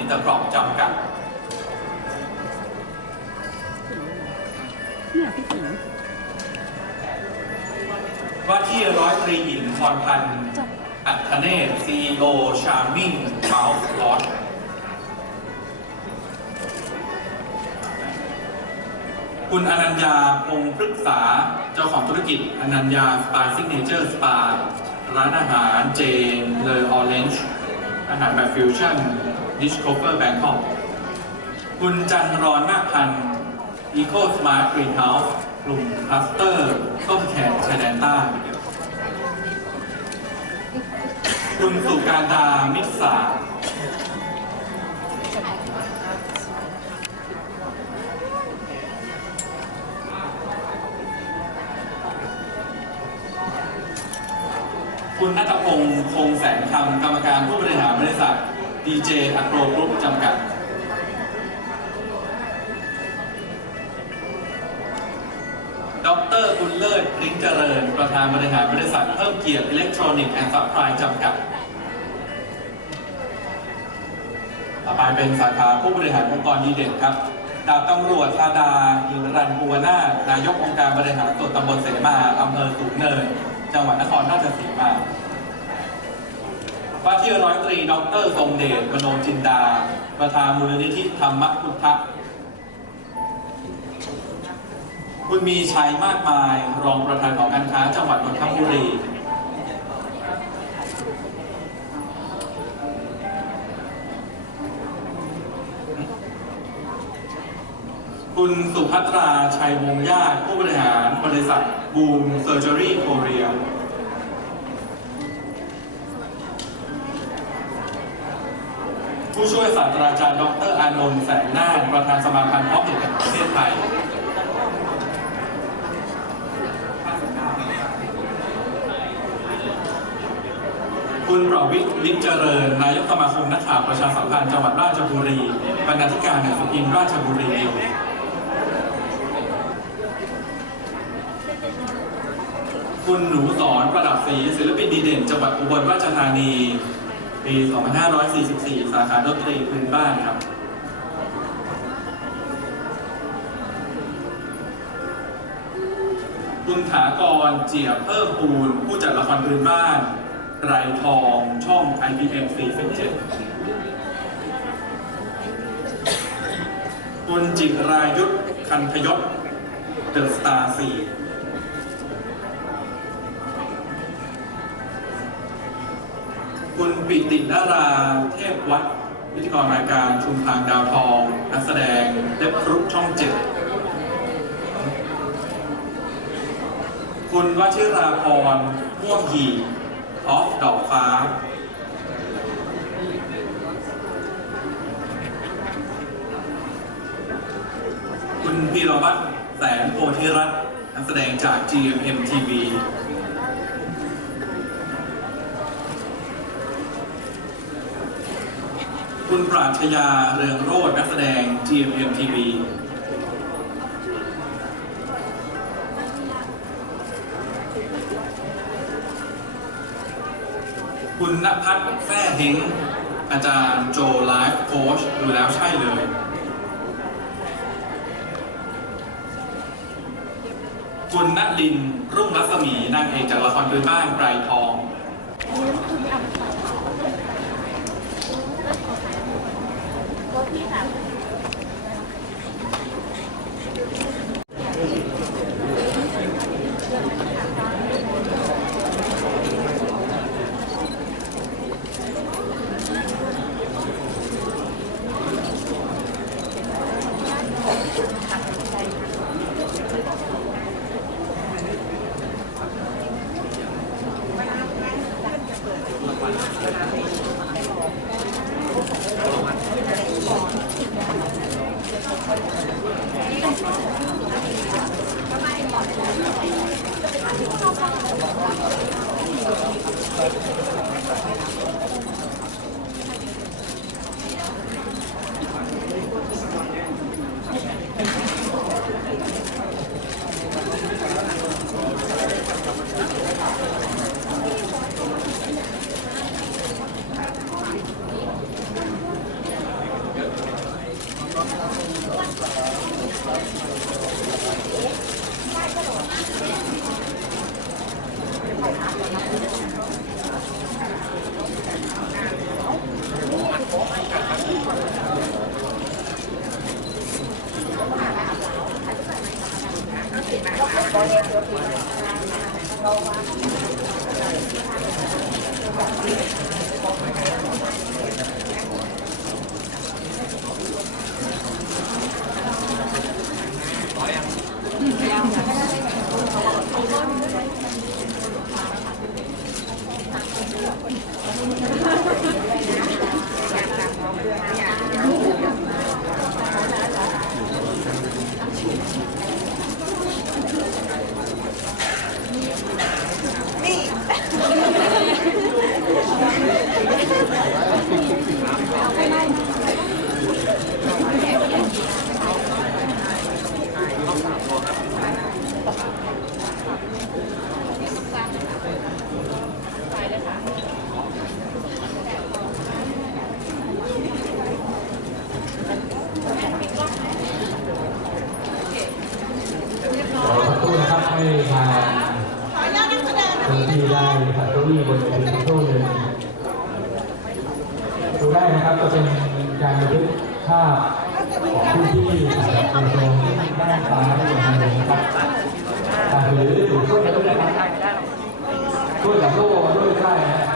อินเตอร์กรอบจำกัดเนี่ยพี่ติ๋งว่าที่ร้อยตรีหญิงพรพันธ์อัคเนศ CEO Charming Mouse Lodge คุณอนัญญาพงษ์พฤกษา เจ้าของธุรกิจอนัญญาสปาซิกเนเจอร์สปา ร้านอาหารเจน เลอออเรนจ์อาหารแบบฟิวชั่น ดิชโคเ e อร์แบงคอกคุณจันรอนมากพันธ์ Eco Smart Greenhouse กลุ่มคลัสเตอร์ต้มแขกชายแดนใต้คุณสุการดามิตรสาคุณนัทพงศ์คงแสงคำกรรมการผู้บริหารบริษัท ดีเจอโกรกรุ๊ปจำกัด ดรคุณเลิศลิงเจริญ ประธานบริหารบริษัทเพิ่มเกียรติอิเล็กทรอนิกส์แอนด์ซัพพลายจำกัด ต่อไปเป็นสาขาผู้บริหารองค์กรดีเด่นครับ ดาบตำรวจธาดาหิรันภูวนาถนายกองค์การบริหารส่วนตำบลเสมาอำเภอสูงเนิน จังหวัดนครราชสีมา ว่าที่ร้อยตรีดรทรงเดชมโนจินดา ประธานมูลนิธิธรรมพุทธคุณมีชัยมากมาย รองประธานของการค้าจังหวัดนนทบุรี คุณสุภัตราชัยวงญาติผู้บริหารบริษัทบูมเซอร์เจอรี่โคเรีย ผู้ช่วยศาสตราจารย์ดรอานนท์แสงน้าประธานสมาพันธ์พาะเห็ดแห่งประเทศไทยคุณประวิทย์ลิมเจริญ นายกสมาคมนักข่าวประชาสัมพันธ์จังหวัดราชบุรีบรรณาธิการหนังสือพิมพ์ราชบุรีคุณหนูสอนประดับศรีศิลปินดีเด่นจังหวัดอุบลราชธานี ปี 2544 สาขาดนตรีพื้นบ้านครับคุณถากรเจียบเพิ่มปูน ผู้จัดละครพื้นบ้านไรทองช่อง IPM 47คุณจิรายุทธคันธยศเดอะสตาร์สี่ คุณปิตินาราเทพวัฒน์พิธีกรรายการชุมทางดาวทอง นักแสดงเล็บรุกช่องเจ็ดคุณวชิราพรม่วงหีออฟดอกฟ้า คุณพีรวัตรแสนโพธิรัตน์นักแสดงจาก GMM คุณปราชญาเรืองโรจน์นักแสดง GMM TV คุณณพัฒน์แท้เฮงอาจารย์โจไลฟ์โค้ชดูแล้วใช่เลย คุณณลินร์รุ่งรัศมีนางเอกจากละครพื้นบ้านไกรทอง ค าพของผู้ที่ในโซนด้านซ้ายของถนนนะครับอ่าหรือหรือช่วยกันด้วยนะครับช่วยกับโล่ด้วยได้นะ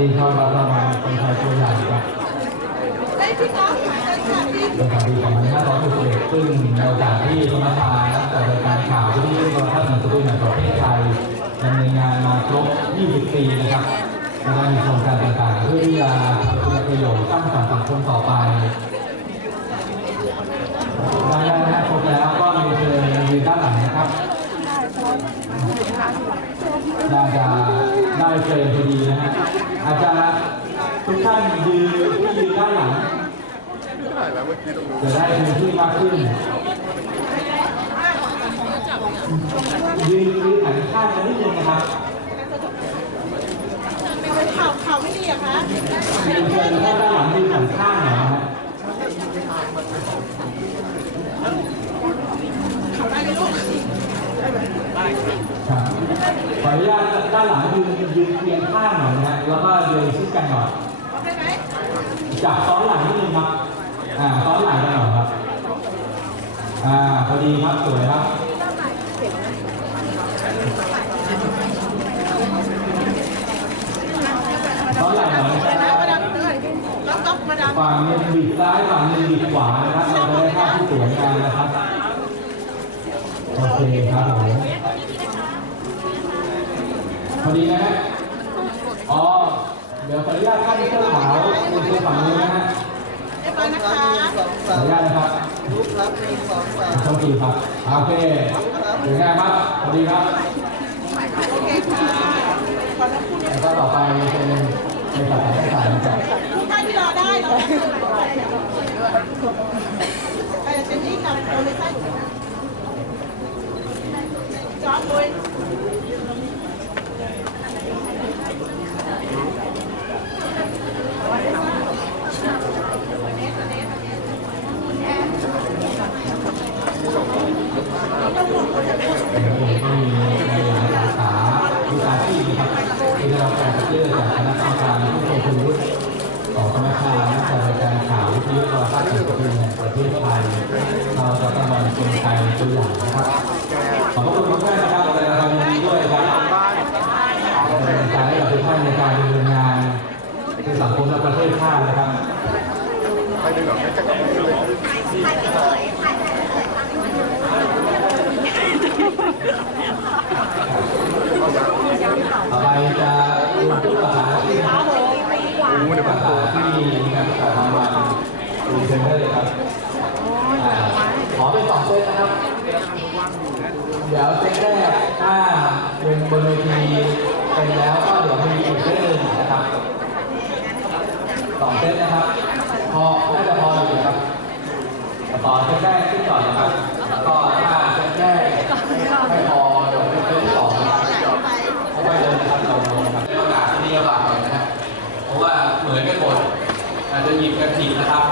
ที่เข้ารับรางวัลคนไทยตัวอย่างครับเป็นข่าวดี2561ซึ่งในโอกาสที่ธรรมศาสตร์และจัดรายการข่าวที่นี่โทรทัศน์หนังสือพิมพ์แห่งประเทศไทยดำเนินงานมาครบ 20 ปีนะครับและได้มีโครงการต่างๆเพื่อที่จะทำคุณประโยชน์สร้างสรรค์สังคมต่อไปรายงานนะครับครบแล้วก็มีเชิญยืนด้านหลังนะครับน่าจะ ได้เฟรมพอดีนะฮะอาจจะทุกท่านยืนที่ยืนด้านหลังจะได้พื้นที่มากขึ้นยืนยืนหันข้างกันนิดนึงนะครับข่าวข่าวไม่ดีอะคะเชิญเชิญท่านด้านหลังยืนหันข้างหน่อยนะฮะข่าวได้ไหมลูก ครับขออนุญาตด้านหลังยืนยืนเคียงข้างหน่อยนะฮะแล้วก็เดินชิดกันหน่อยจับซ้อนหลังนิดนึงครับอ่าซ้อนหลังกันหน่อยครับอ่าพอดีครับสวยครับซ้อนหลังหน่อยนะครับดามเลยล็อกล็อกมาดามฝั่งหนึงบิดซ้ายฝั่งหนึงบิดขวานะครับเราจะได้ภาพที่สวยงามนะครับ โอเคครับผมพอดีนะฮะอ๋อ เดี๋ยวขออนุญาตขั้นเสื้อขาวคุณคือฝั่งนี้นะฮะเรียบร้อยนะคะขออนุญาตนะครับรูปครับหนึ่งสองสามโชคดีครับโอเคถึงแน่ครับสวัสดีครับโอเคค่ะขอรับคุณแล้วก็ต่อไปเป็นในสายสายนะครับทุกท่านที่รอได้เราได้เลยใครจะเป็นที่กับโอลิซ่าจอร์ดบุยเดี๋ยวผมก็มีในหลายสาขาวิช ประเทศแห่งประเทศไทยเราจะต้องมาเป็นไทยตัวอย่างนะครับ ขอบคุณทุกท่านนะครับแสดงความยินดีด้วยครับเป็นการให้กับทุกท่านในการดำเนินงานในสังคมและประเทศชาตินะครับต่อไปจะดูผู้ประสานที่ผู้ประสานที่มีการประกาศรางวัลดูเชิญได้เลยครับอ่าขอเป็นสองเซตนะครับ เดี๋ยวเซตแรกถ้าเป็นบนเวทีเป็นแล้วก็เดี๋ยวมีอีกเรื่องหนึ่งนะครับสองเซตนะครับ พอน่าจะพออยู่นะครับต่อเซตแรกขึ้นก่อนนะครับ แล้วก็ถ้าเซตแรกไม่พอเดี๋ยวเป็นเซตที่สองนะครับเข้าไปเลยนะครับลงลงนครับป็นโอกาสที่ดีลำบากหน่อยนะฮะเพราะว่าเหมือนกันหมดอาจจะหยิบกันผิดนะครับ